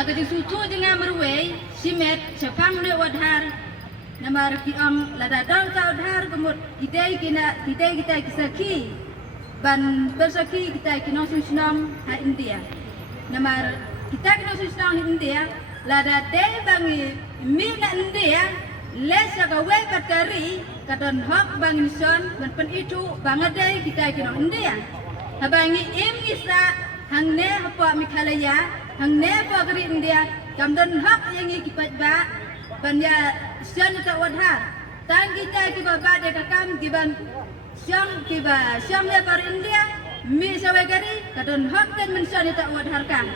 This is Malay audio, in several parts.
Aga jeng sutu dengan merway simet sepang ne wadhar namar ki ang ladadal ta wadhar kemut kita kisaki ban bersaki kita kino susnam ha India namar kita kino susnam ha India lada day bangi mina India les agawe patari kadon hok bangin son ban itu bangadai kita kino India habangi im isa hangne hapa mikhalaya hangne pagri India kamdon hak yang ikipat ba banya sian tak wadhar tang kita kiba ba de kakam kiban siang le par India mi sawe gari kadon hak dan men sian tak wadhar kan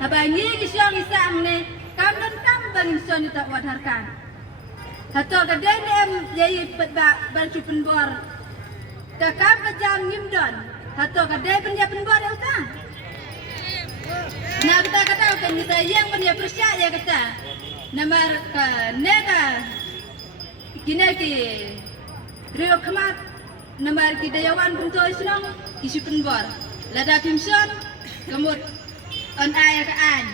habangi ki siang isa hangne kamdon kam bangin sian tak wadhar kan hato kadai em yai pat ba ban chupen bor kakam pajam ngimdon hato kadai penya penbor ya ta. Nah kita kata kan kita yang punya percaya kata nomor ke nega kini ki rio kemat nomor kita yawan pun tu senang kisi penbor lada pimson kemud on ayah ke an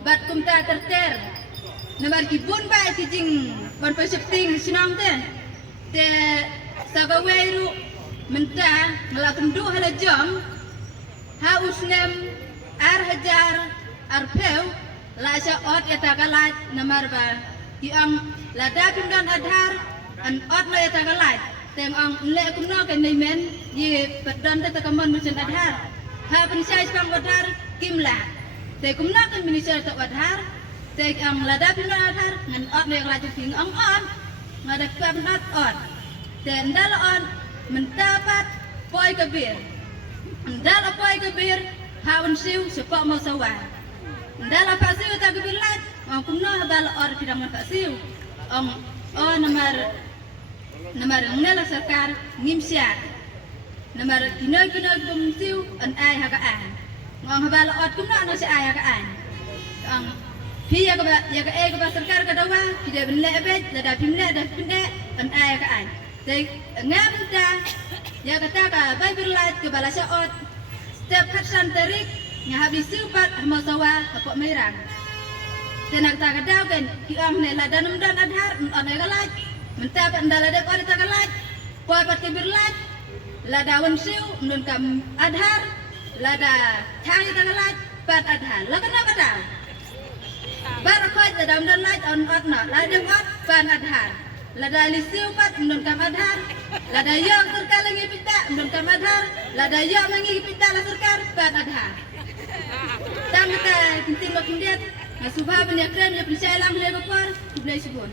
bat kumta terter nomor ki bun ba kijing ban pesepting senang te sabaweru mentah ngelakukan dua hal jam ha usnem ar hajar ar peu la sya ot eta galat namar ba ki ang lada pindan adhar an ot la eta galat teng ang le kumno ke nei men ye padan ta kaman musen adhar ha pen sai spang adhar kimla te kumno ke minister ta adhar te ang lada pindan adhar ngan ot le galat ping ang on ngada kam not ot te ndal on mentapat poi kabir ndal poi kabir hawan siu sepak mau sawan. Dalam pak siu tak kebilat, orang kumno habal orang tidak mau pak siu. Namar ngela sarkar ngimsiat. Namar kino bum siu an ai hagaan. Orang habal orang kumno anu si ai hagaan. Hi ya ke sarkar kadawa tidak benda abet, dah pimle dah pinde an ai hagaan. Tapi ngabenta ya kata ka bai berlat ke balasa ot. Setiap katsan terik yang habis siupat hamasawa kapok merang. Tenak tak kadau kan kiam ne ladan dan adhar on egalat mentapat ndala de pada tagalat papat kebirlat ladawan siu nun kam adhar lada thang tagalat pat adhar lakan apa dah barakot dadam dan lat on otna ladem ot pan adhar lada lisiu pat nun kam adhar lada yang terkal lagi pita nun kam adhar lada yang lagi pita la terkar pan adhar tang kita kintin lo kindet na subha benya krem ya percaya lang le bakar kublai subon